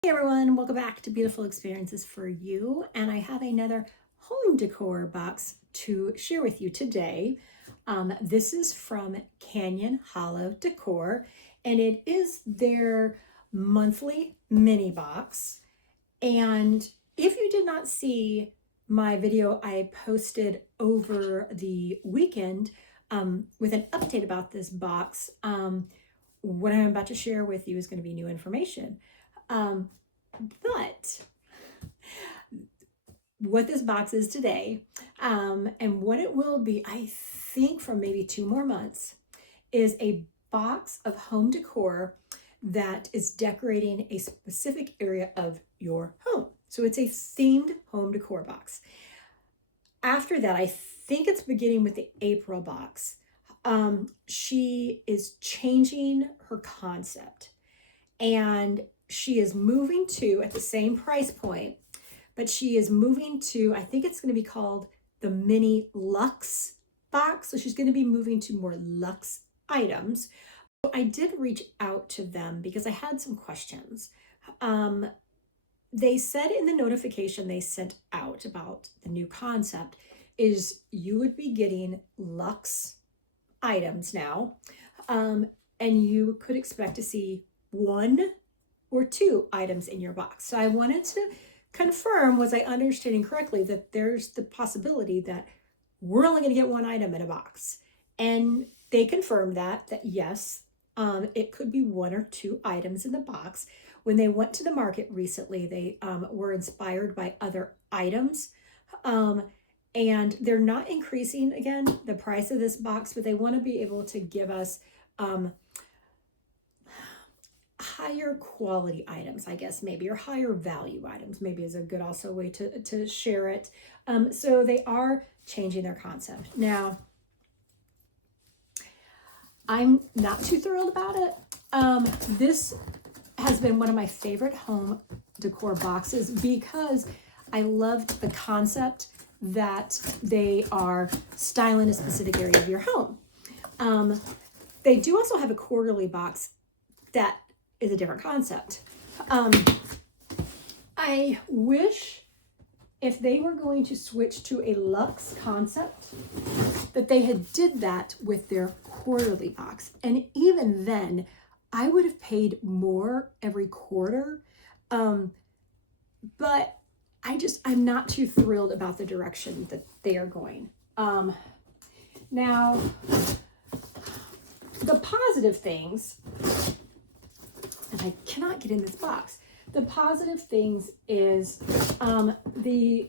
Hey everyone, welcome back to Beautiful Experiences for You. And I have another home decor box to share with you today. This is from Canyon Hollow Decor, and it is their monthly mini box. And if you did not see my video I posted over the weekend with an update about this box, what I'm about to share with you is going to be new information. But what this box is today, and what it will be, I think for maybe 2 more months, is a box of home decor that is decorating a specific area of your home. So it's a themed home decor box. After that, I think it's beginning with the April box. She is changing her concept, and she is moving to, at the same price point, but she is moving to, I think it's going to be called the Mini Luxe box. So she's going to be moving to more luxe items. So I did reach out to them because I had some questions. They said in the notification they sent out about the new concept is you would be getting luxe items now, and you could expect to see 1 or 2 items in your box. So I wanted to confirm, was I understanding correctly, that there's the possibility that we're only going to get 1 item in a box. And they confirmed that yes, it could be 1 or 2 items in the box. When they went to the market recently, they were inspired by other items. And they're not increasing, again, the price of this box, but they want to be able to give us higher quality items, I guess, maybe, or higher value items, maybe is a good also way to share it. So they are changing their concept. Now, I'm not too thrilled about it. This has been one of my favorite home decor boxes because I loved the concept that they are styling a specific area of your home. They do also have a quarterly box that is a different concept. I wish if they were going to switch to a luxe concept that they had did that with their quarterly box. And even then, I would have paid more every quarter. But I'm not too thrilled about the direction that they are going. Now, the positive things, and I cannot get in this box. The positive things is the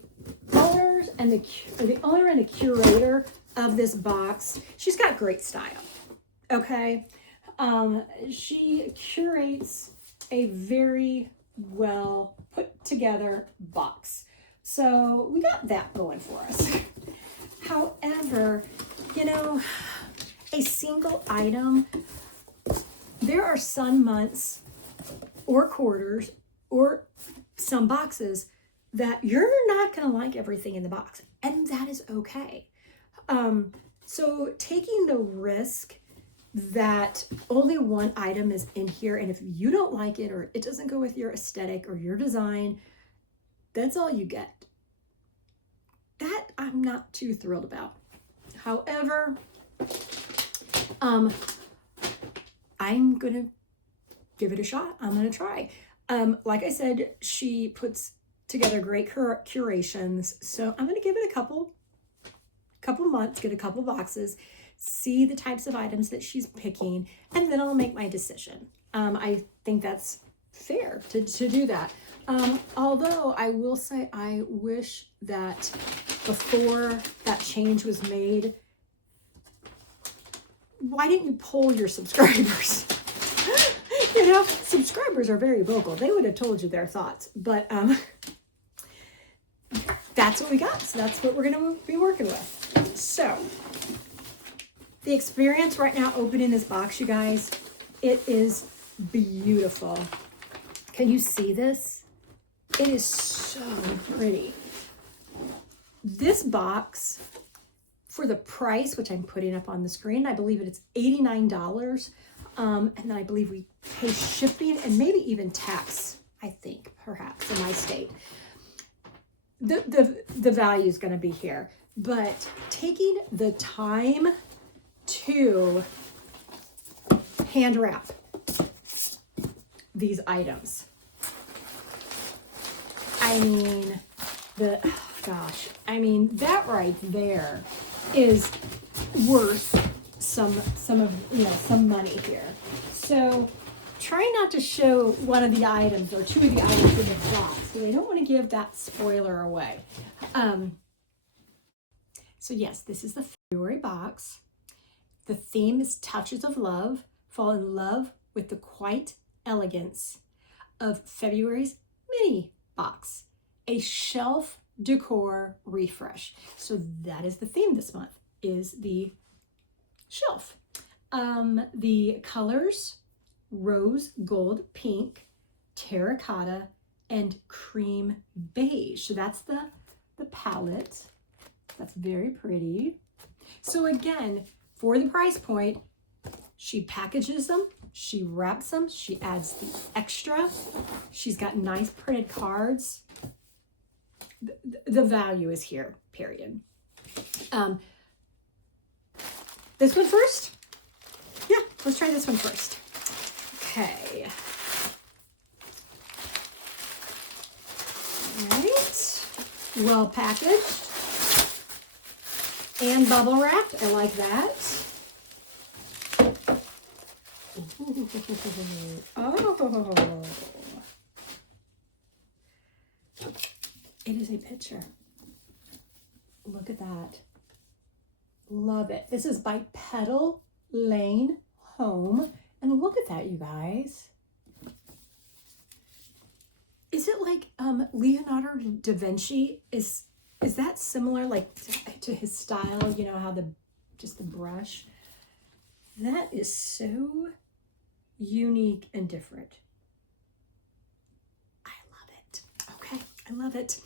owners and the owner and the curator of this box. She's got great style. Okay, she curates a very well put together box. So we got that going for us. However, a single item. There are some months or quarters or some boxes that you're not going to like everything in the box, and that is okay. So taking the risk that only 1 item is in here, and if you don't like it or it doesn't go with your aesthetic or your design, that's all you get. That I'm not too thrilled about. However, I'm going to give it a shot. I'm going to try. Like I said, she puts together great curations. So I'm going to give it a couple months, get a couple boxes, see the types of items that she's picking, and then I'll make my decision. I think that's fair to do that. Although I will say I wish that before that change was made, why didn't you poll your subscribers? Subscribers are very vocal. They would have told you their thoughts, but that's what we got. So that's what we're going to be working with. So the experience right now opening this box, you guys, it is beautiful. Can you see this? It is so pretty. This box, for the price, which I'm putting up on the screen, I believe it's $89. And then I believe we pay shipping and maybe even tax, I think. box in my state. The value is going to be here, but taking the time to hand wrap these items. I mean, that right there is worth some money here. So try not to show one of the items or two of the items in the box, because I don't want to give that spoiler away. So yes, this is the February box. The theme is Touches of Love. Fall in love with the quiet elegance of February's mini box, a shelf decor refresh. So that is the theme this month, is the shelf. The colors: rose, gold, pink, terracotta, and cream beige. So that's the palette. That's very pretty. So again, for the price point, she packages them, she wraps them, she adds the extra. She's got nice printed cards. The value is here, period. This one first? Yeah, let's try this one first. Okay. All right. Well packaged and bubble wrapped. I like that. Ooh. Oh. It is a picture. Look at that. Love it. This is by Petal Lane Home. And look at that, you guys. Is it like Leonardo da Vinci? Is that similar, like to his style? You know how just the brush. That is so unique and different. I love it. Okay, I love it.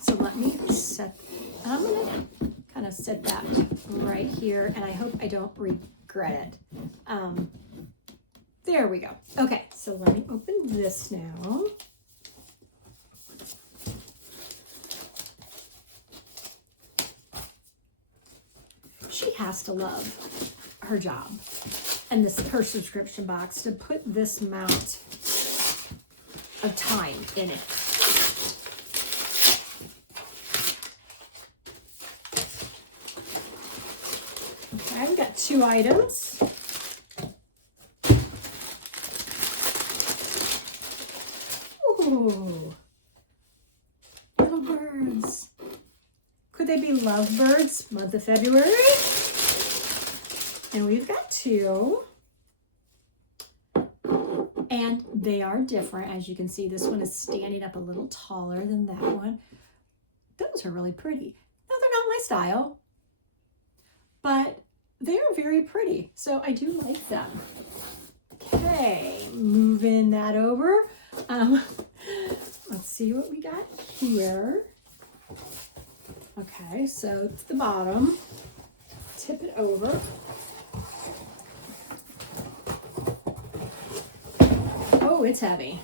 So let me set. I'm gonna kind of set that right here, and I hope I don't regret it. There we go. Okay, so let me open this now. She has to love her job and her subscription box to put this amount of time in it. Okay, I've got 2 items. Ooh, little birds. Could they be lovebirds? Month of February. And we've got 2. And they are different. As you can see, this one is standing up a little taller than that one. Those are really pretty. Now, they're not my style, but they are very pretty. So I do like them. Okay, moving that over. Let's see what we got here. Okay, so it's the bottom. Tip it over. Oh, it's heavy.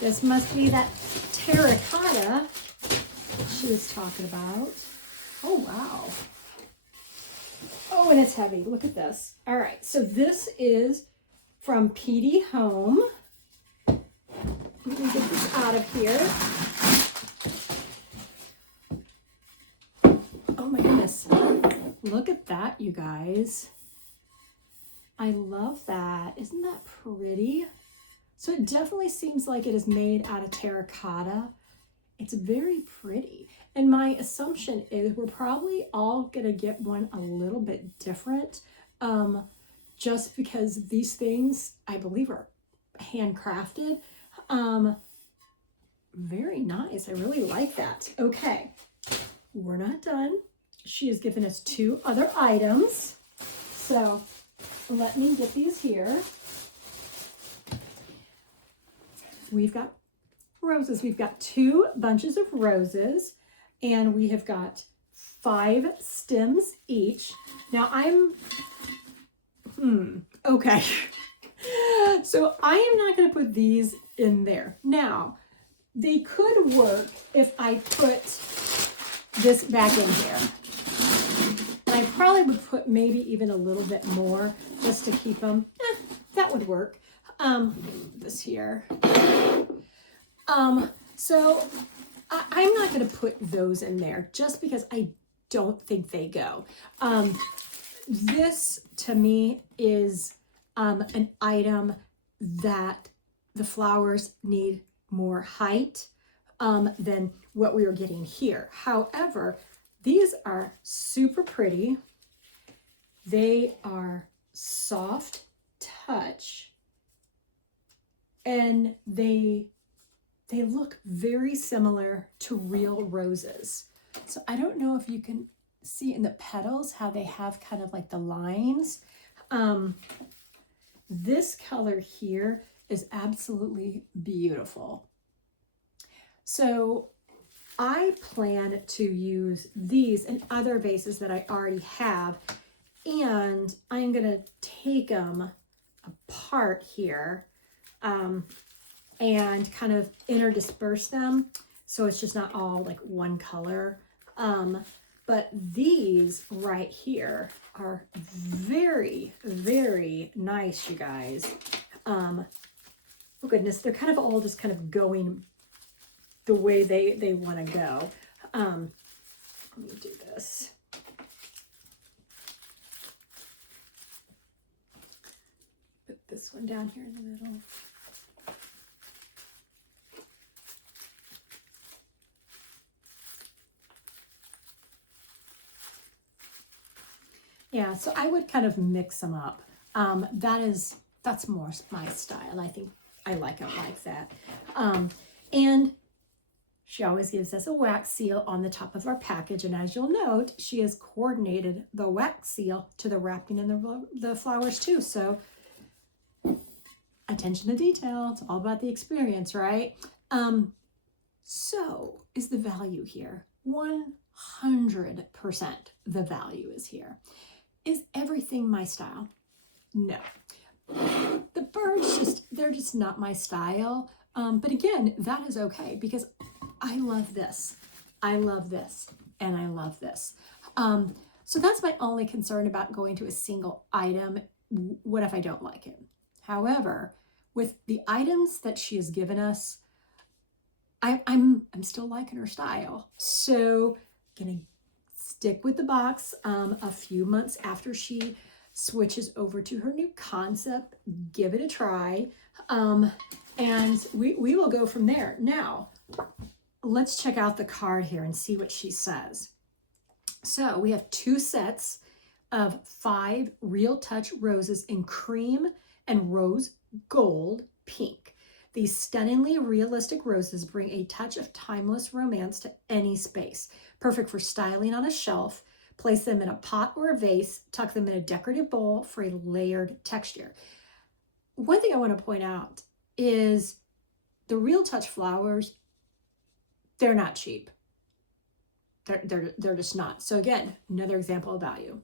This must be that terracotta she was talking about. Oh, wow. Oh, and it's heavy. Look at this. All right, so this is from PD Home. Let me get this out of here. Oh my goodness. Look at that, you guys. I love that. Isn't that pretty? So it definitely seems like it is made out of terracotta. It's very pretty. And my assumption is we're probably all gonna get one a little bit different, just because these things, I believe, are handcrafted. Very nice. I really like that. Okay, we're not done. She has given us 2 other items. So let me get these here. We've got roses. We've got 2 bunches of roses, and we have got 5 stems each. Now okay. So I am not going to put these in there. Now, they could work if I put this back in here. And I probably would put maybe even a little bit more just to keep them. That would work. This here. So I'm not going to put those in there just because I don't think they go. This to me is an item that the flowers need more height than what we are getting here. However, these are super pretty. They are soft touch and they look very similar to real roses. So I don't know if you can see in the petals how they have kind of like the lines. This color here is absolutely beautiful. So I plan to use these in other vases that I already have, and I'm gonna take them apart here and kind of interdisperse them so it's just not all like one color. But these right here are very, very nice, you guys. Oh goodness, they're kind of all just kind of going the way they want to go. Let me do this. Put this one down here in the middle. Yeah, so I would kind of mix them up. That's more my style. I think I like it like that. And she always gives us a wax seal on the top of our package. And as you'll note, she has coordinated the wax seal to the wrapping and the flowers too. So attention to detail. It's all about the experience, right? So is the value here. 100% the value is here. Is everything my style? No. The birds they're just not my style. But again, that is okay because I love this. I love this. And I love this. So that's my only concern about going to a single item. What if I don't like it? However, with the items that she has given us, I'm still liking her style. So gonna stick with the box a few months after she switches over to her new concept, give it a try, and we will go from there. Now, let's check out the card here and see what she says. So we have 2 sets of 5 Real Touch roses in cream and rose gold pink. These stunningly realistic roses bring a touch of timeless romance to any space. Perfect for styling on a shelf. Place them in a pot or a vase. Tuck them in a decorative bowl for a layered texture. One thing I want to point out is the Real Touch flowers, they're not cheap. They're just not. So again, another example of value.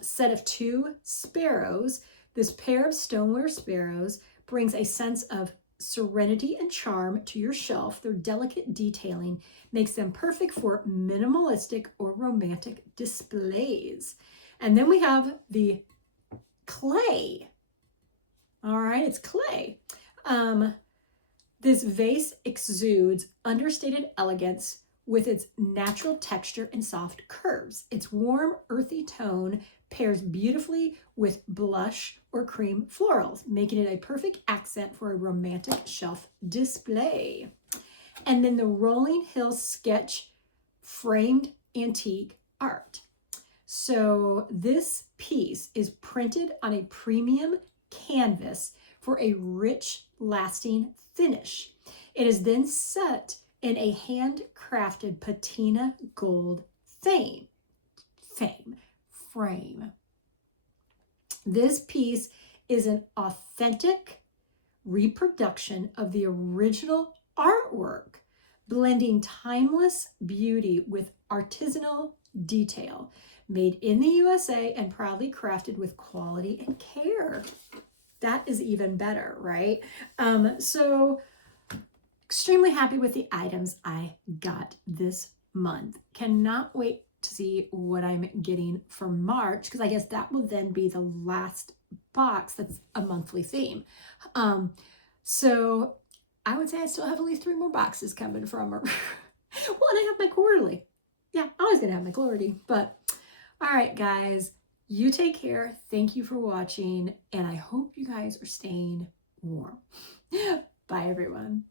Set of 2 sparrows. This pair of stoneware sparrows brings a sense of serenity and charm to your shelf. Their delicate detailing makes them perfect for minimalistic or romantic displays. And then we have the clay. All right, it's clay. This vase exudes understated elegance with its natural texture and soft curves. Its warm, earthy tone pairs beautifully with blush or cream florals, making it a perfect accent for a romantic shelf display. And then the Rolling Hills Sketch framed antique art. So this piece is printed on a premium canvas for a rich, lasting finish. It is then set in a handcrafted patina gold frame. This piece is an authentic reproduction of the original artwork, blending timeless beauty with artisanal detail, made in the USA and proudly crafted with quality and care. that is even better, right? So extremely happy with the items I got this month. Cannot wait to see what I'm getting for March, because I guess that will then be the last box that's a monthly theme. So I would say I still have at least 3 more boxes coming from her. Well, and I have my quarterly. Yeah, I'm always gonna have my quarterly. But all right, guys, you take care. Thank you for watching, and I hope you guys are staying warm. Bye, everyone.